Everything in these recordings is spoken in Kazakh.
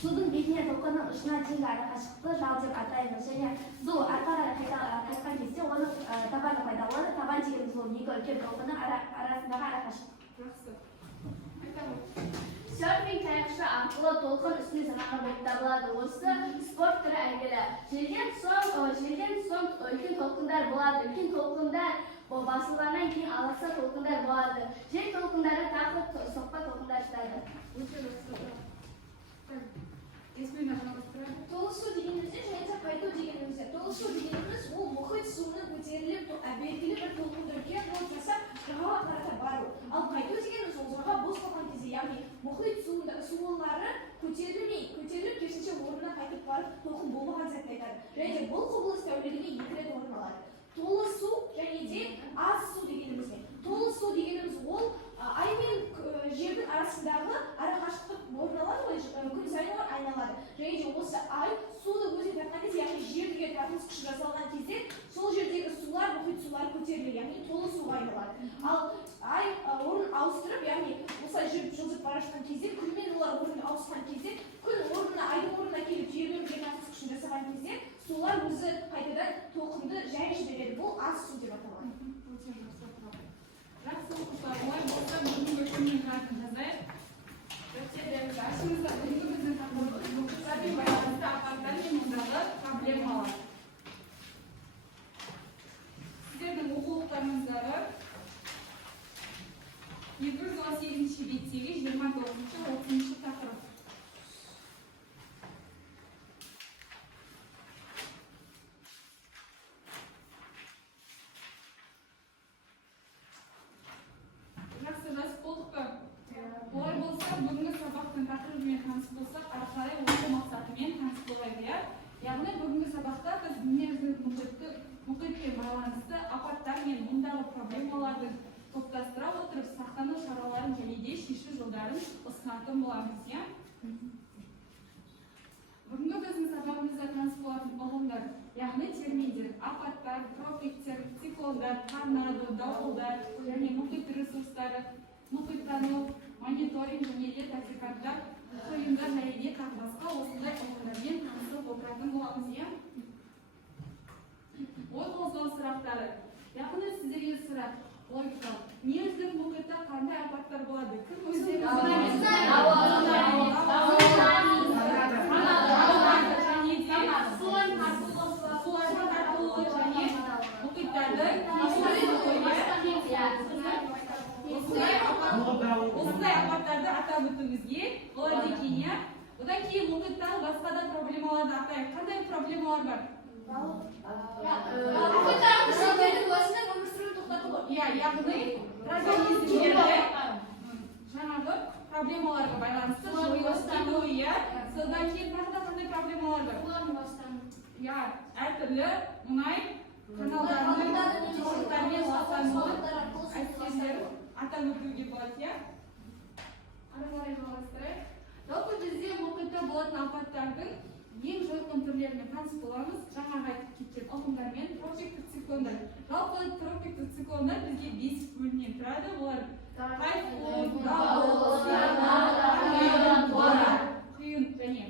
судың бетіне толқынның ұшына дейінгі арақашықтықты жал деп атаймыз. Және су ары қарай қайтқан кезде оның табаны пайда болады. Табан дегеніміз ол екі үлкен толқынның арасындағы арақашықтық. Жақсы. Серфинг таяқшы арқылы толқын үстіне сырғанау болып табылады. Осы спорт түрі әйгілі. Желден соң үлкен толқындар болады. Үлкен толқындар басылғаннан кейін аласа толқындар болады. Жел толқындары тағы соқпа толқындар шығады. Толысу дегенімізде және қайту дегенімізде. Толысу дегеніміз ол мұхит суының көтеріліп, белгілі бір толқынды үлкен болып жасап, жағаға қарата бару. Ал қайту дегеніміз ол жаға бос қалған кезде, яғни мұхит суылары көтеріліп, керісінше орнына қайтып барып, толқын болмаған сәтте айтады. Және бұл құбылыс тәулігіне 2 рет орын алады. Толы су және де аз су дегенімізде. Толы су дегеніміз ол ай мен жердің арасындағы арақашықтық орын алады, күн сайын айналады. Және де осы ай суды өзіне тартқан кезде, яғни жерге тартылыс күші жасалған кезде, сол жердегі сулар, мұхит сулары көтеріледі, яғни толы суға айналады. Ал ай орнын ауыстырып, яғни осылай жылжып бара жатқан кезде, күнмен олар орнын ауысқан кезде, күн орнына, айдың орнына келіп жердің тартылыс күшін жасаған кезде, сулар өзі қайтадан толқынды жай жібереді. Бұл аз су деп аталады. Жақсы оқушылар, олай болса бүгінгі күннің жартын жазайық. Ашыңызда бүгінгі біздің тақырыбымыз мұхиттармен байланысты апаттар мен ондағы проблемалар. Сіздердің оқулықтарыңыздағы 218-ші беттегі 29-30-ші тақырып. Жақсы, жазып болдық па? Олай болса, бүгінгі сабақтың тақырыбымен таныс болсақ, ары қарай оқу мақсатымен таныс болайық. Яғни бүгінгі сабақта біз дүниежүзілік мұхитпен байланысты апаттар мен мұндағы проблемаларды топтастыра отырып, сақтану шараларын және де шешу жолдарын ұсынатын боламыз. Бүгінгі біздің сабағымызда таныс болатын ұғымдар, яғни терминдер, апаттар, тропиктер, циклондар, торнадо, дауылдар және мұхит ресурстары, мұхиттану, мониторинг және де тактикаттар, құйындар және де тағы басқа осындай ұғымдармен танысып отыратын боламыз. Ой қозғау сұрақтары. Яғни сіздерге сұрақ, логикалық. Дүниежүзілік мұхитта қандай апаттар болады? Кім өздеріңіз осындай апаттарды атап өтуімізге болады екен. Одан кейін мұхиттағы басқа да проблемаларды атайық. Қандай проблемалар бар? Мұхиттағы мүшелердің өзінің өмір сүруін тоқтату. Яғни организмдерді жаңағы проблемаларға байланысты жойылуы. Содан кейін тағы да қандай проблемалар бар? Әртүрлі мұнай каналдарының жолдармен ластануы әсерлерін атап өтуге болады. Ары қарай жалғастырайық. Жалпы бізде мұхитта болатын апаттардың ең жойқын түрлерімен таныс боламыз. Жаңағы айтып кеткен ұғымдармен тропиктік циклондар. Жалпы тропиктік циклондар бізде 5 бөлімнен тұрады. Олар тайфун, дауыл, сырма, боран, құйын және.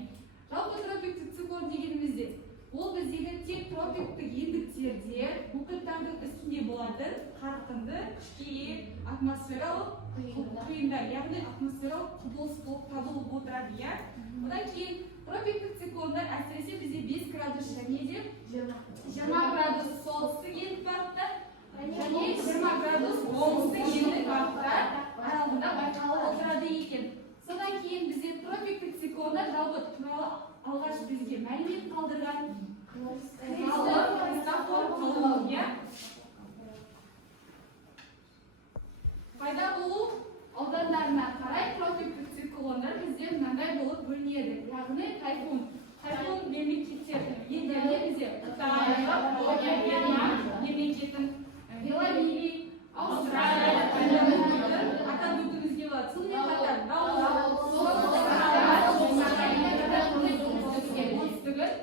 Жалпы тропиктік циклон дегенімізде ол біздегі тек тропиктік ендіктерде мұхиттардың үстінде болатын қарқынды, күшті атмосфералық құйындар, яғни атмосфералық құбылыс болып табылып отырады. Одан кейін тропиктік циклондар әсіресе бізде 5 градус және де 20 градус солтүстік ендік бағытта және 20 градус оңтүстік ендік бағытта аралығында байқалып отырады екен. Содан кейін бізде тропиктік циклондар жалпы туралы алғаш бізге мәлімет қалдырған Христофор Колумб. Пайда болу аудандарына қарай тропиктік циклондар бізде мынандай болып бөлінеді. Яғни тайфун мемлекеттер елдерде бізде Қытай, Жапония, Вьетнам мемлекетін, Беларусь, Австралия, атап өтуімізге болады. Сонымен қатар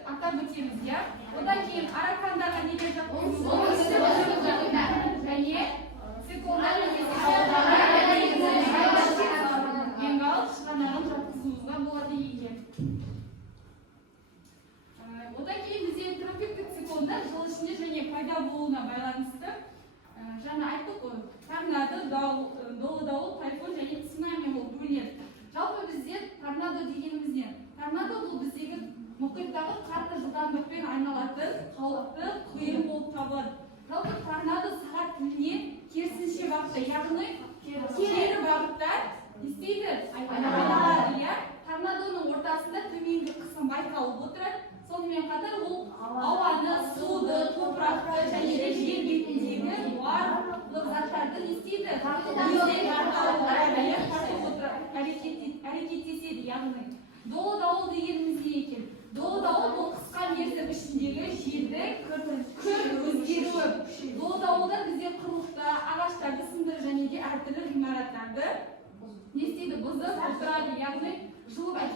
атап өтеміз. Одан кейін аракандағы неге жақын және циклондар бенгал шығанағын жатқызуымызға болады екен. жылдамдықпен айналатын қалыпты құйын болып табылады. Жалпы торнадо сағат тіліне керісінше бағытта, яғни кері бағытта не істейді? Айналады, иә. Торнадоның ортасында төменгі қысым байқалып отырады. Сонымен қатар ол ауаны, суды, топырақты және де жер бетіндегі барлық заттарды не істейді? Әрекеттеседі, яғни долы дауыл дегеніміз не екен? Долы дауыл бұл қысқа мерзім ішіндегі жердің күрт өзгеруі. Долы дауылдар бізде құрылықта, ағаштарды сындырып және де әртүрлі ғимараттарды не істейді? Бұзып тұрады, яғни жылып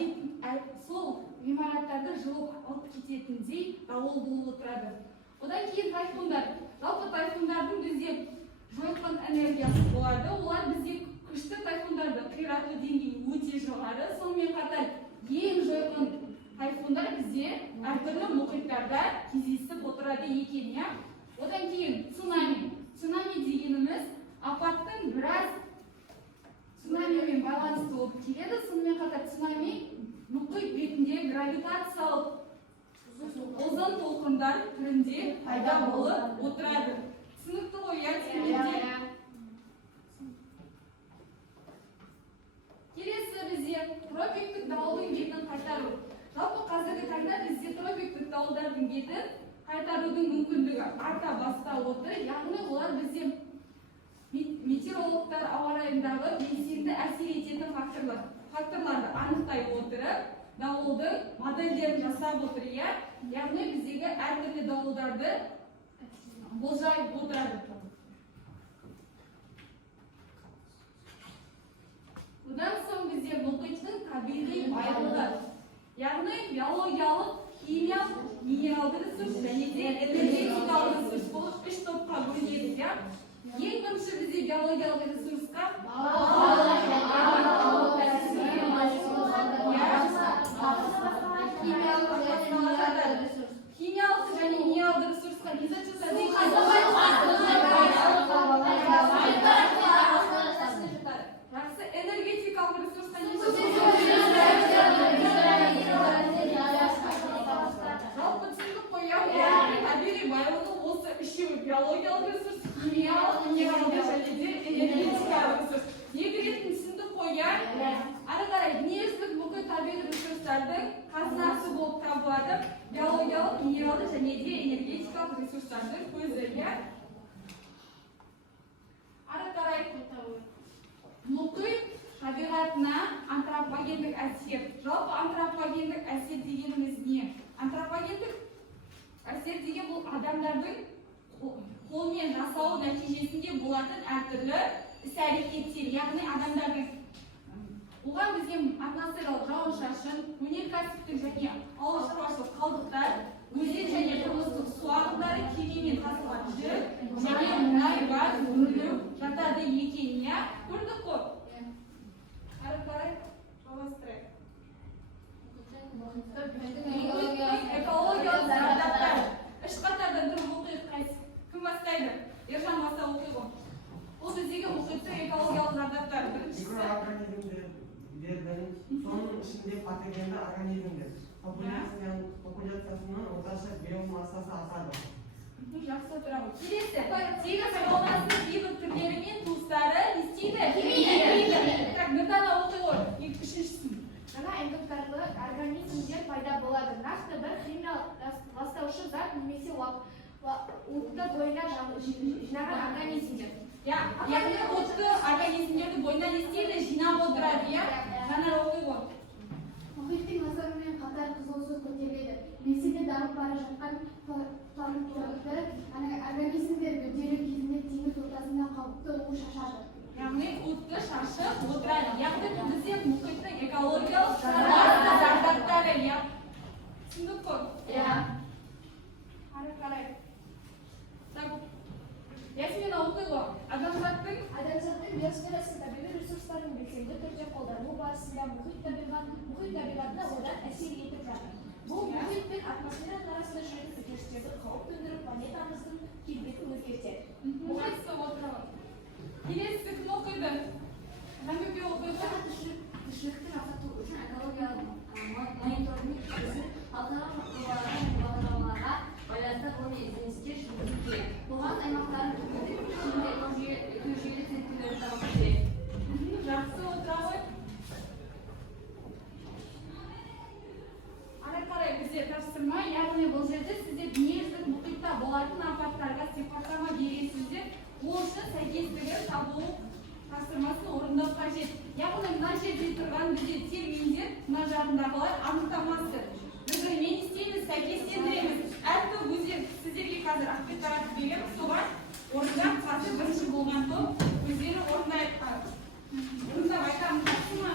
сол ғимараттарды жылып алып кететіндей дауыл болып отырады. Одан кейін тайфундар. Жалпы тайфундардың бізде жойқын энергиясы болады. Олар бізде күшті тайфундарды қирату деңгейі өте жоғары. Сонымен қатар ең жойқын тайфундар бізде әртүрлі мұхиттарда кездесіп отырады екен, иә. Одан кейін цунами. Цунами дегеніміз апаттың біраз цунамимен байланысты болып келеді. Сонымен қатар цунами мұхит бетінде гравитациялық озон толқындар түрінде пайда болып отырады. Түсінікті ғой, иә, студенттер? Келесі бізде тропиктік дауылдың бетін қайтару. Жалпы қазіргі таңда бізде тропиктік дауылдардың бетін қайтарудың мүмкіндігі арта бастап отыр. Яғни олар бізде метеорологтар ауа райындағы белсенді әсер ететін факторларды анықтай отырып, дауылдың модельдерін жасап отыр, иә. Яғни біздегі әртүрлі дауылдарды болжай отырады. Одан соң бізде мұхиттың табиғи байлығы, яғни биологиялық, химиялық, минералды ресурс және де энергетикалық ресурс болып үш топқа бөлінеді, иә. Ең бірінші бізде биологиялық ресурсқа химиялық және минералды ресурсқа не жатады? Жақсы, энергетикалық ресурсқа не жалпы түсіндік қой, табиғи байлығы осы үшеуі: биологиялық ресурс, химиялық, минералды және де энергетикалық ресурс. Не кіретінін түсіндік қой, иә? Ары қарай дүниежүзілік мұхит табиғи ресурстардың қазынасы болып табылады. Биологиялық, минералды және де энергетикалық ресурстардың көзі, иә? Ары қарай мұхит табиғатына антропогендік әсер. Жалпы антропогендік әсер дегеніміз не? Антропогендік әсер деген бұл адамдардың қолмен жасау нәтижесінде болатын әртүрлі іс-әрекеттер, яғни адамдардың оған бізде атмосфералық жауын-шашын, өнеркәсіптік және ауыл шаруашылық қалдықтар, өзен және тұрмыстық су ағындары, кемемен тасылған жүк және мұнай, газ өндіру жатады екен, иә? Көрдік қой? Ары қарай жалғастырайық. Экологиялық зардаптар. Үш қатардан тұрып оқиық, қайсы? Кім бастайды? Ержан бастап оқиық. Бұл біздегі мұхиттың экологиялық зардаптар. Біріншісі соның ішінде патогенді организмдер популяциясының орташа биомассасы асады. Жақсы тұрады. Келесі, тегіс фаунасының кейбір түрлері мен туыстары не істейді? Так, бір дана оқи ғой, үшіншісін. Жаңа эндоктарлы организмдер пайда болады. Нақты бір химиялық ластаушы зат немесе отты бойына жинаған организмдер. Яғни отты организмдерді бойына не істейді? Жинап отырады, иә? Жанар оқи ғой. Мұхиттың азабымен қатар қызыл су көтеріледі. Ресейде дамып бара жатқан планктонды организмдер гүлдері кезінде теңіз ортасында қауіпті у шашады. Яғни отты шашып отырады. Яғни бізде мұхиттың экологиялық зардаптары, иә? Түсіндік қой? Иә. Ары қарай. Ясмина оқи ғой. Адамзаттың биосферасы табиғи ресурстардың белсенді түрде қолдану барысында мұхит табиғатына одан әсер етіп жатыр. Бұл мұхит пен атмосфераның арасында жүретін өзгерістерді қауіп төндіріп, планетамыздың келбетін өзгертеді. Мұхитты отырады. Келесі кім оқиды? Мәмбөке оқиды. Тіршілікті жақсарту үшін экологиялық мониторинг жүргізіп, халықаралық жобаларға ескеріш жүргізу керек. Бұған аймақтарын түгендік ішінде көшелі центрлерді дамыту керек. Жақсы отыра ғой. Ары қарай бізде тапсырма, яғни бұл жерде сіздер дүниежүзілік мұхитта болатын апаттарға сипаттама бересіздер. Ол үшін сәйкестігі табу тапсырмасын орындау қажет. Яғни мына жерде тұрған бізде терминдер, мына жағындағылар анықтамасы. Біз не істейміз, сәйкестендіреміз. Әртүрлі өздер сіздерге қазір ақпарат таратып береміз, соған орындап қазір бірінші болған топ өздері орындап айтамыз. Тапсырма.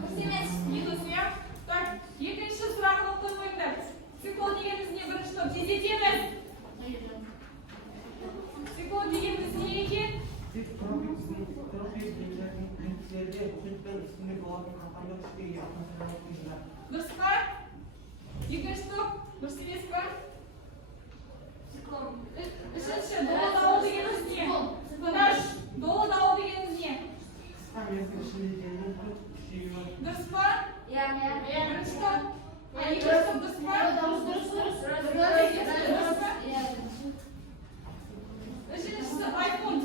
Минус, иә? Так, екінші сұрағын оқып қойыңдар. Циклон дегеніміз не? Бірінші топ тездетеміз. Циклон дегеніміз не екен? Тек тропик белгілерде мұхиттың үстінде болатын қақпандар үстегі атмосфералық құйындар. Дұрыс па? Екінші топ, дұрыс емес па? Үшінші, долы дауыл дегеніміз не? Тыңдаш, долы дауыл дегеніміз не? Қысқа мерзім ішінде желдің күрт күшеюі. Дұрыс па? Бірінші топ. Екінші топ дұрыс па? Үшіншісі, айфон.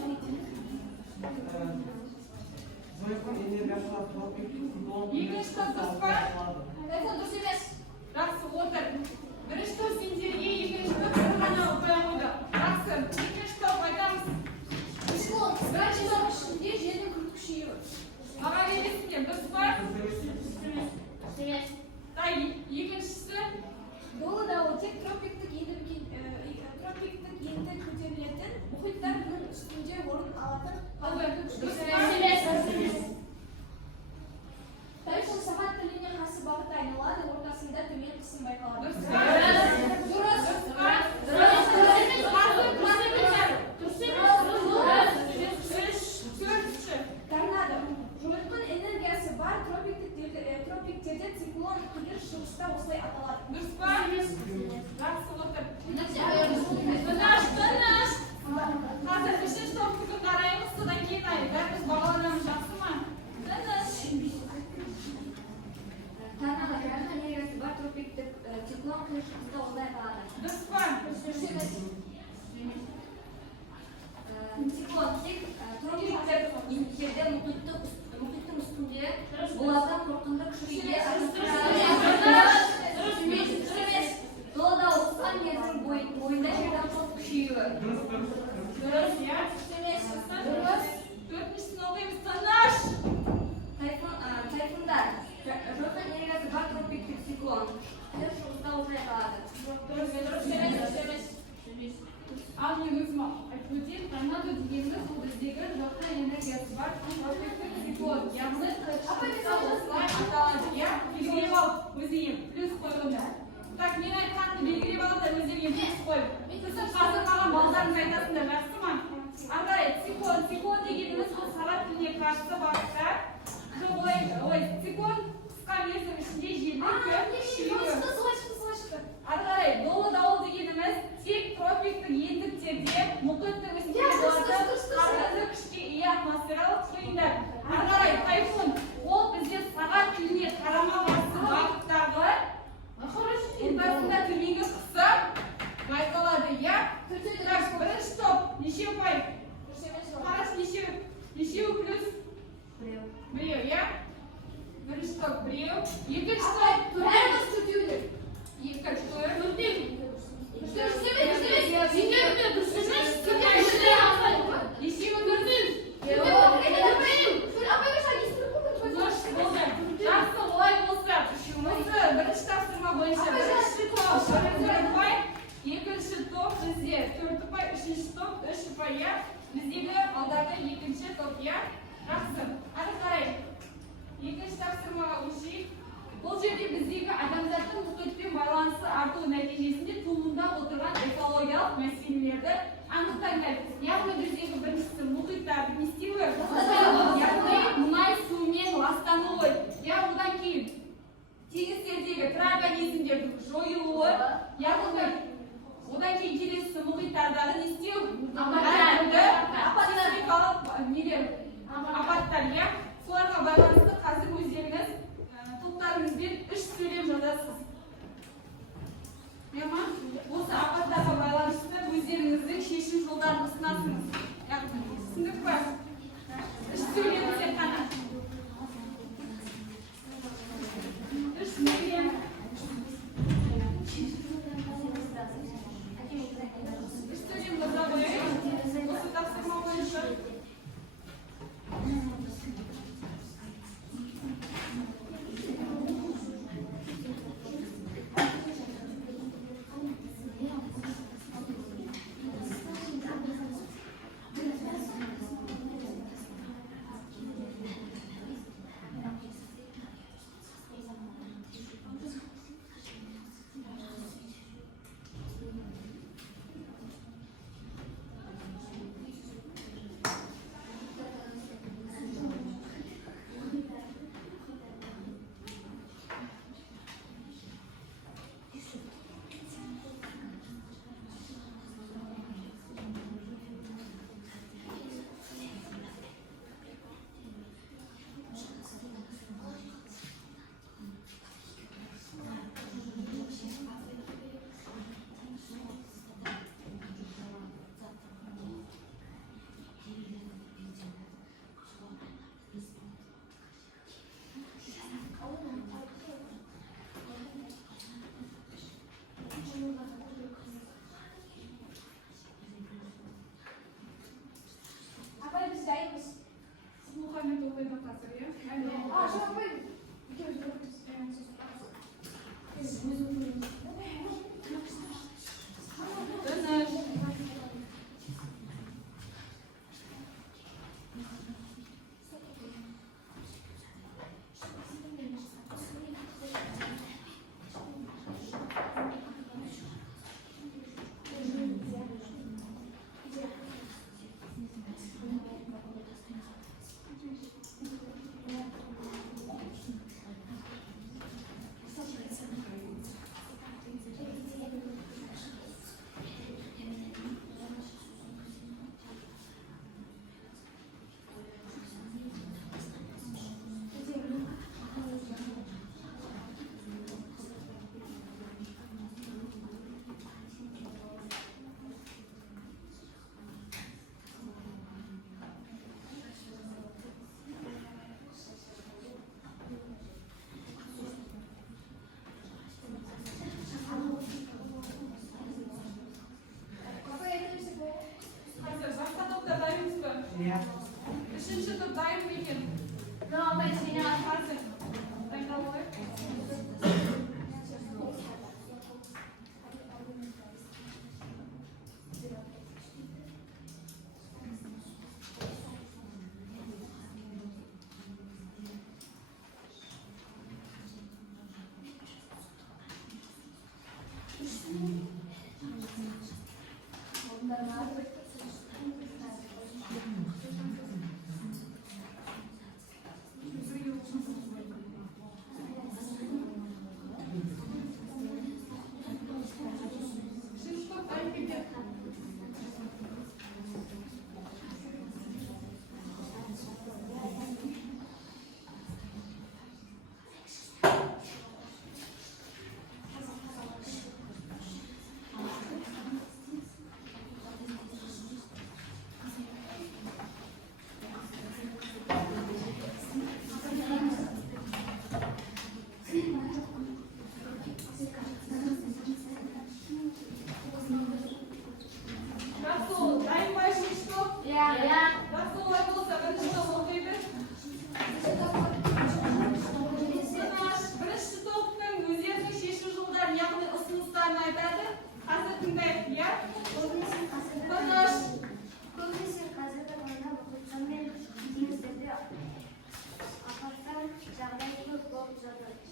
Зойкон энергиясына тропик циклон Екінші топ дұрыс па? Жақсы, отыр. Бірінші топ сендерге, екінші топ бір ғана қоя қойды. Жақсы, екінші топ айтамыз. Аға бересіңдер, дұрыс па? Так, екіншісі. Долы дауыл тек тропиктік енді көтерілетін мұхиттардың үстінде орын алатын Дұрыс па? Тайфун сағат тіліне қарсы бағытта айналады, ортасында төмен қысым байқалады. Дұрыс па? Төртінші. Торнадо. Жойқын энергиясы бар тропиктерде циклон күндіз шығыста осылай аталады. Дұрыс па? Жақсы, отыр. Қазір үшінші топтың қараймыз, содан кейін бәріміз бағаланамыз, жақсы ма? Торнадо жойқын энергиясы бар тропиктік циклон күндіз шығыста осылай аталады. Дұрыс па? Циклон тек тропиктік ендіктерде мұхиттың үстінде болатын қорқынды күшейе долы дауыл қысқа мерзім бойында жерден көп күшеюі. Дұрыс, иә? Төртіншісін оқимыз, тыңдаш. Тайфундар жойқын энергиясы бар тропиктік циклон күндіз шығыста осылай аталады. Ал мен өзім айтып өтейін, торнадо дегеніміз ол біздегі жойқын энергиясы бар тропиктік циклон. Яғни осылай аталады, иә? Белгілеп ал, өзіңе плюс қойыңдар. Так, мен айтқанымды белгілеп ал да өздеріңе плюс қой. Сіздің қазір маған балдарыңыз айтасыңдар, жақсы ма? Ағай, циклон дегеніміз ол сағат тіліне қарсы бағытта. Циклон қысқа мерзім ішінде желдің күшеюі. Ағай, долы дауыл дегеніміз тек тропиктік ендіктерде мұхиттың үстінде болатын қарғынды күшке ие атмосфералық құйындар. Ағай, тайфун, ол бізде сағат тіліне қарама-қарсы бағыттағы ортасында төменгі қысым байқалады, иә? Бірінші топ, нешеу пай? Қараш, нешеу плюс? Біреу, иә? Бірінші топ, біреу. Екінші топ, жақсы, олай болса, осы бірінші тапсырма бойынша екінші топ бізде 4 ұпай, үшінші топ 3 ұпай, иә? Біздегі алдағы екінші топ, иә? Жақсы, ары қарай. Екінші тапсырмаға өшейік. Бұл жерде біздегі адамзаттың мұхитпен байланысы арту нәтижесінде туындап отырған экологиялық мәселелерді анықтаңдар. Яғни біздегі біріншісі мұхиттардың не істеуі? Яғни мұнай суымен ластануы. Одан кейін теңіздердегі тірі жойылуы. Яғни одан кейін келесі мұхиттардағы не істеу? Апаттар, иә? Соларға байланысты қазір өздеріңіз топтарыңызбен 3 сөйлем жазасыз. Осы апаттарға байланысты өздеріңіздің шешім жолдарын ұсынасыңыз. Түсіндік па? 3 сөйлемдер қана. 3 сөйлем. 3 сөйлем жаза қойыңыз. Осы тапсырма бойынша.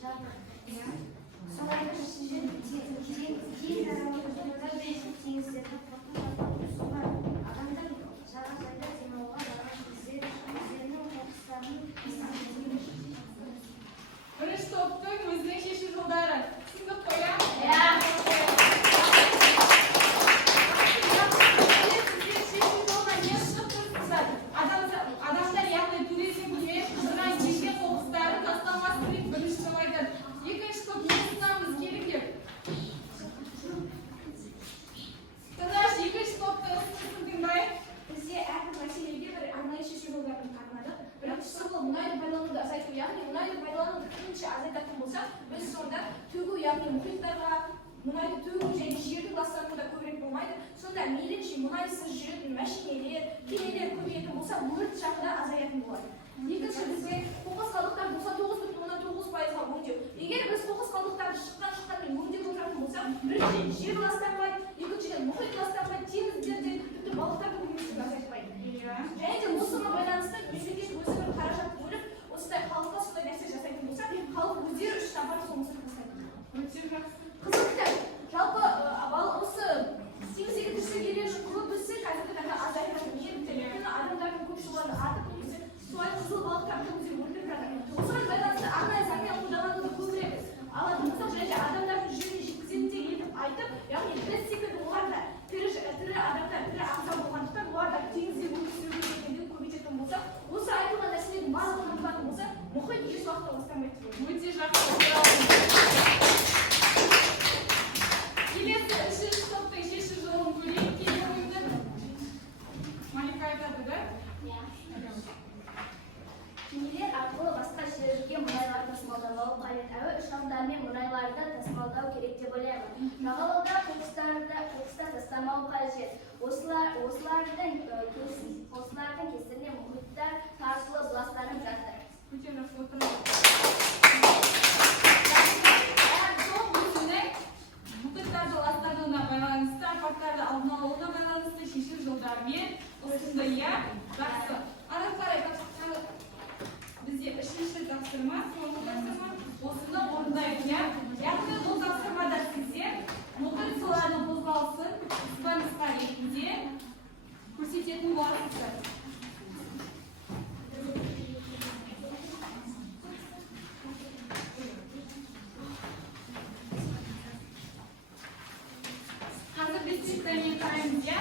Солардың ішінде кең таралымында бейжің теңіздерді қорқын суға адамдар жағажайда демалуға барған кезде өздерінің қоқыстарын Бірінші топтың өзінің шешу жолдары. Түсіндік қой, иә? Адамдар яғни туризм көмек қыдырған кешкен қоқыстары тастамас керек бірінші жол айтады. Екінші топ не ұсынамыз келіңдер. Тыңдаш, екінші топты ұсынысын тыңдайық. бізде әрбір мәселеге бір арнайы шешу жолдарын қарадық. Біріншісі бұл мұнайды пайдалануды азайту, яғни мұнайды пайдалануды қанша азайтатын болсақ, біз сонда төгу, яғни мұхиттарға мұнайды төгу және жердің ластануы да көбірек болмайды. Сонда мейлінше мұнайсыз жүретін мәшинелер, кемелер көбейетін болса, өрт жағы да азаятын болады. Екінші бізде қоқыс қалдықтар 99,9%-ға өңдеу. Егер біз қоқыс қалдықтарды шыққанмен өңдеп отыратын болсақ, біріншіден жер ластанбайды, екіншіден мұхит ластанбайды, теңіздерде тіпті балықтардың өлімін азайтпайды. Және де осыған байланысты мемлекет өзі бір қаражат бөліп, осындай халыққа сондай нәрсе жасайтын болса, халық өздері үшін апарып сол мысыр жасайды. Өте жақсы. Қызықты. Жалпы осы теңіздегі тіршілік үшін көп өссе, қазіргі таңда азайып жатыр. Өйткені адамдардың көп шығуы артып көбісі суайт қызыл балықтарды өздері өлтіріп жатыр. Осыған байланысты арнайы заңмен қолдануды көбірек алатын болсақ, және адамдардың жеріне жеткізетіндей етіп айтып, яғни біз секілді олар да тірі адамдар, тірі ағза болғандықтан олар да теңізде өмір сүру дегенді көбейтетін болсақ, осы айтылған нәрселердің барлығын қамтылатын болса, мұхит еш уақытта ластанбайды. Өте жақсы. Келесі үшінші топтың шешу жолын көрейік. Кейбіріңді Малика айтады, да? Кемелер арқылы басқа жерге мұнайлар тасымалдамау қажет. Әуе ұшақтарымен мұнайларды тасымалдау керек деп ойлаймын. Жағалауда қоқыстар тастамау қажет. Осылардың кесірінен мұхиттар тартылып ластанып жатыр. Өте жақсы отырыңыз. Топ өзінің мұхиттарды ластануына байланысты, апаттарды алдын алуына байланысты шешу жолдарымен ұсынды, иә? Жақсы. Ана қарай, бізде үшінші тапсырма, соңғы тапсырма, осыны орындайық, иә? Яғни бұл тапсырмада сіздер мұхит суlarының қозғалысын сызба ретінде көрсететін боласыздар. Қазір біз цифрмен қараймыз, иә?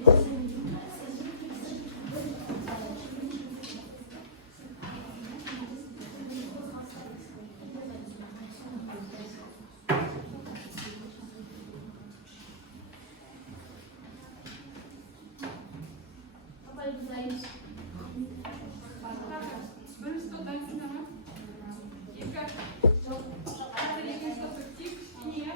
Apay buzayız. Birinchi to'pdan sizlarmi? Ikki. Hozir ikkinchi to'pga tik, niya?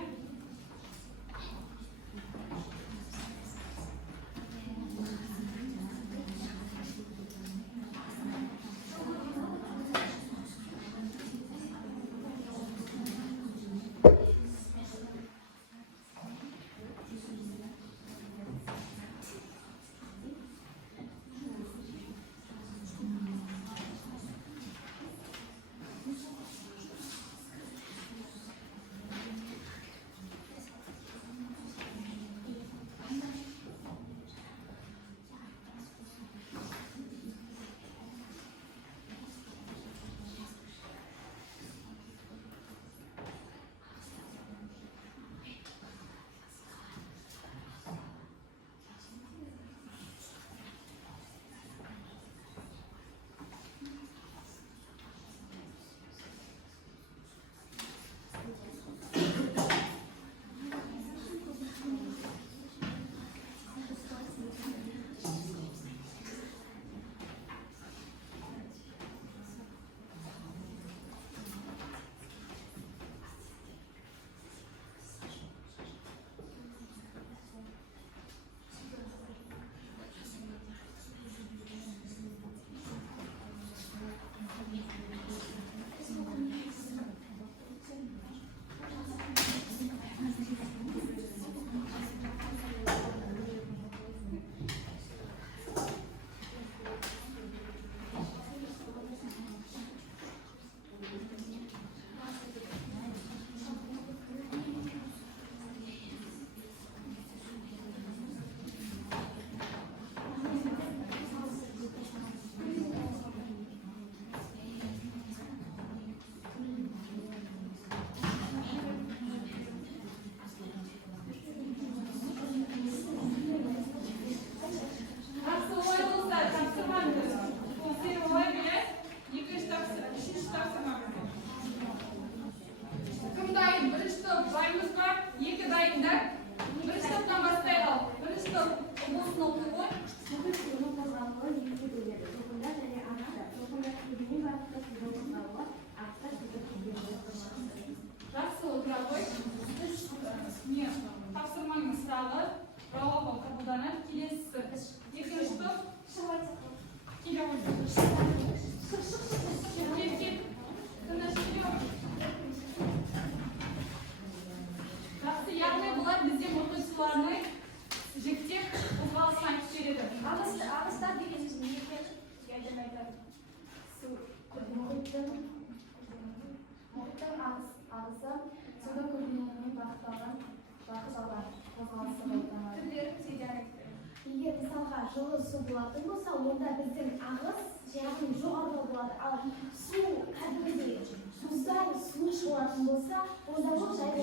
Егер мысалға жылы су болатын болса, онда біздің ағыс жағын жоғарғы болады. Ал су кәдімгідей тұздан суық болатын болса, онда жоқ жайлы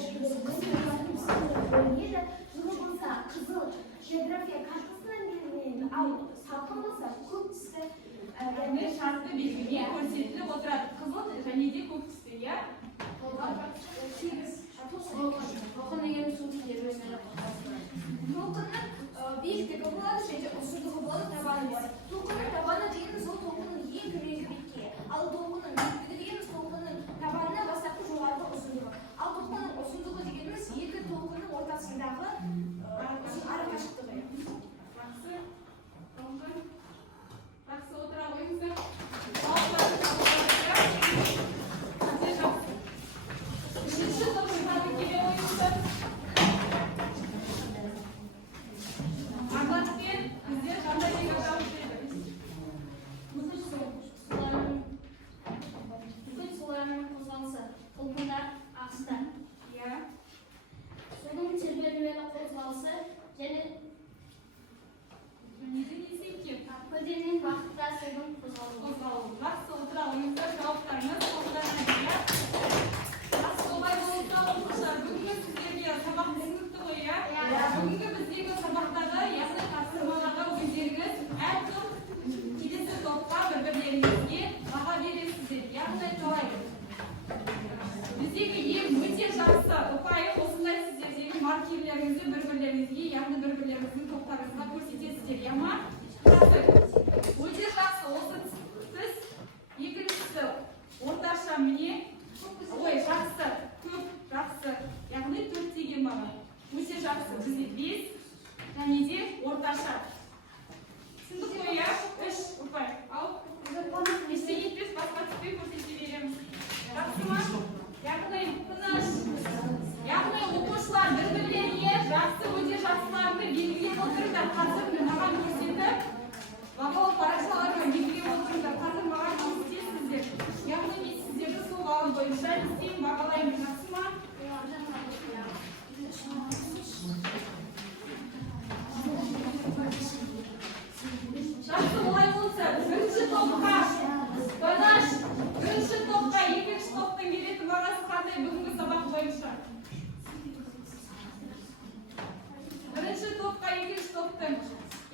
бөлінеді. Жылы болса қызыл география картасынан беріледі, ал салқын болса көк түсті шартты белгіге көрсетіліп отырады. Қызыл және де көк түсті, иә? Толқын деген су тербелмелі қоқсасы. толқынның биіктігі болады және ұзындығы болады, табаны болады. Толқынның табаны дегеніміз ол толқынның ең төменгі беткейі. Ал толқынның биіктігі дегеніміз толқынның табанынан бастапқы жоғарғы ұзындығы. Ал толқынның ұзындығы дегеніміз екі толқынның ортасындағы арақашықтығы. Жақсы отыра қойыңыздар. Үшінші топтарға келе қойыңыздар. Ағлатпен біздер қандай деген дауыс Бүкіл суларының қозғалысы, толқындар, ағыстар. Иә. Судың тербелмелі қозғалысы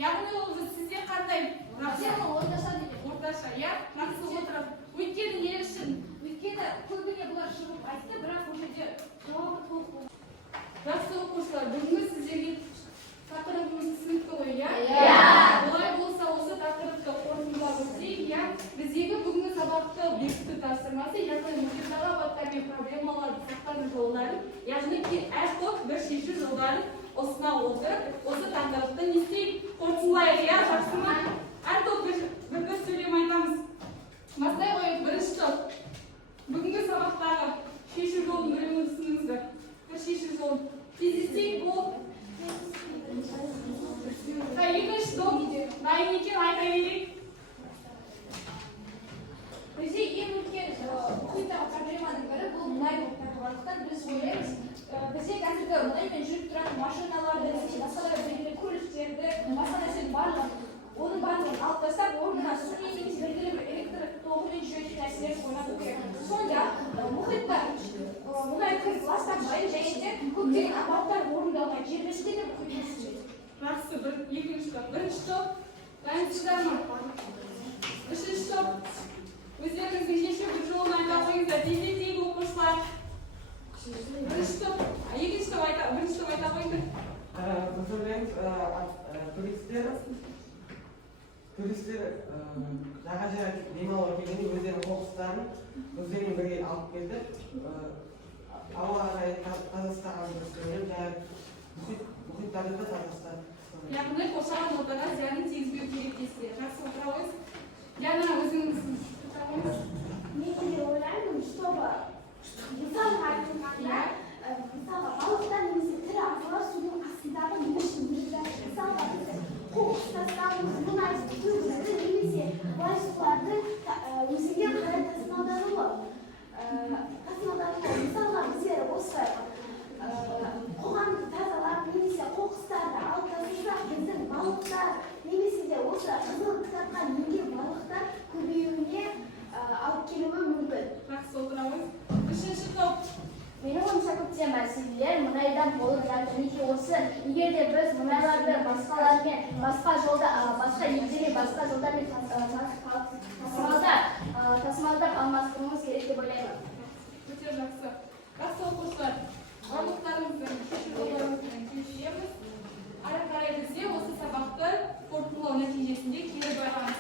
яғни ол сізде қандай Сен ол орташа деген. орташа, иә, жақсы отырып. Өйткені не үшін? Өйткені көбіне бұлар шығып айтты, бірақ ол жерде жауабы толық болды. Жақсы оқушылар, бүгінгі сіздерге тақырыбымыз түсінікті ғой, иә? Иә. Олай болса, осы тақырыпты қорытындылап өтейік, иә? Біздегі бүгінгі сабақты бекіту тапсырмасы, яғни мұхиттағы апаттар мен проблемаларды сақтану жолдарын, яғни әр топ бір шешу жолдарын ұсына отырып, осы тақырыпты не істейік? Қорытындылайық, иә? Жақсы ма? Әр топ бір сөйлем айтамыз. Бастай қойып, бірінші топ. Бүгінгі сабақтағы шешу жолын біреуін ұсыныңыздар. Бір шешу жолын. Кездесейік бұл. Екінші топ. Дайын екен, айта берейік. Бізде ең үлкен мұхиттағы проблеманың бірі бұл мұнай болып табылғандықтан біз ойлаймыз, бізде қазіргі мұнаймен жүріп тұрған машиналарды, басқа да белгілі көліктерді, басқа нәрсенің барлығын, оның барлығын алып тастап, орнына су немесе белгілі бір электр тоғымен жүретін нәрселерді орнату керек. Сонда мұхитта мұнай кіріп ластанбайды және де көптеген апаттар орындалмайды. Жерімізде де мұхит өседі. Жақсы, екінші топ. Бірінші топ. Дайынсыздар ма? Үшінші топ. Өздеріңіздің шешу бір жолын айта қойыңыздар. Тездетейік оқушылар. Бірінші топ. Екінші топ айта қойыңдар. Біз ойлаймыз, туристер жағажайға демалуға келгенде өздерінің қоқыстарын өздерімен бірге алып келді. Ауа райын таза ұстаған дұрыс деп ойлаймын. Мұхиттарды да таза ұстады. Яғни қоршаған ортаға зиянын тигізбеу керек дейсіздер. Жақсы отыра қойыңыз. Диана, өзіңіз отыра қойыңыз. Мен де ойлаймын, чтобы мысалға айтылғанда, мысалға балықтар немесе тірі ағзалар судың астындағы не үшін жүрді. Мысалға біз қоқыс тастауымыз, мұнай түбімізді немесе лай суларды өзенге қарай тасымалдануы. Мысалға біздер осы қоғамды тазалап немесе қоқыстарды алып тастасақ, біздің балықтар немесе де осы қызыл кітапқа енген балықтар көбеюіне алып келуі мүмкін. Жақсы отыра қойыңыз. Үшінші топ. Менің ойымша көптеген мәселелер мұнайдан болып жатыр. Неге осы, егер де біз мұнайларды басқалармен, басқа елдермен, басқа жолдармен тасымалдап алмастыруымыз керек деп ойлаймын. Өте жақсы. Жақсы оқушылар. Барлықтарыңыздың шешу жолдарыңызбен келісеміз. Ары қарай бізде осы сабақты қорытындылау нәтижесінде кері барамыз.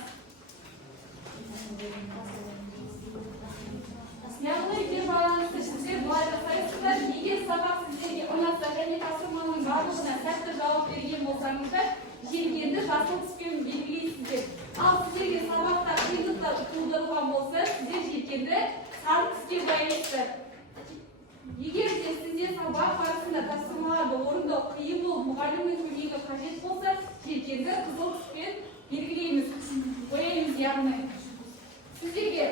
Яғни егер байланысты сіздер былай жасайсыздар, егер сабақ сіздерге ұнатса және тапсырманың барлығына сәтті жауап берген болсаңыздар, желкенді жасыл түспен белгілейсіздер. Ал сіздерге сабақта қиындықтар тудырған болса, сіздер желкенді сары түске бояйсыздар. Егер де сіздер сабақ барысында тапсырмаларды орындау қиын болып, мұғалімнің көмегі қажет болса, желкенді қызыл түспен белгілейміз, бояймыз яғни. Сіздерге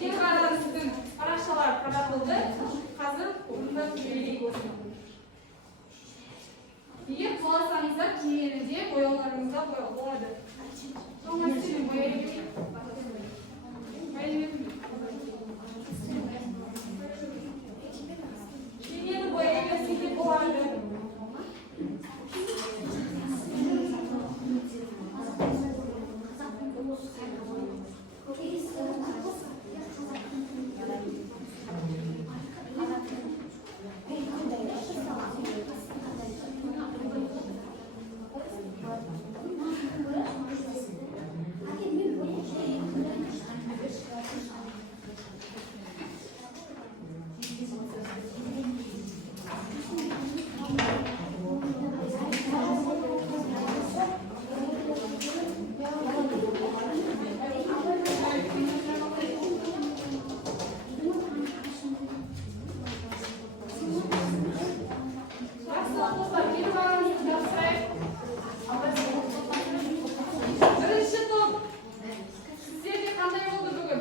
кері қараңыздың парақшалар таратылды. Қазір орындап жіберейік осыны. Егер қаласаңыздар, кейінінде бояуларыңызға болады. Соңғы сіздермен бояйбек. Кейінені бояйбек сіздер болады. Бірінші топ. Сіздерге қандай болды бүгін?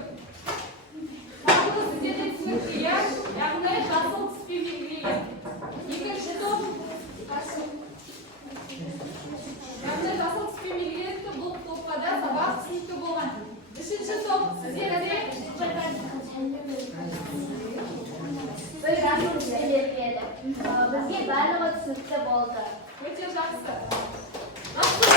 Барлығы сіздерде түсінікті, иә? Яғни жасыл түспен белгілеген. Екінші топ. Яғни жасыл түспен белгіленіпті, бұл топқа да сабақ түсінікті болған. Үшінші топ. Сіздерде Бір жасыл түспен белгіледі. Бізге барлығы түсінікті болды. өте жақсы. Жақсы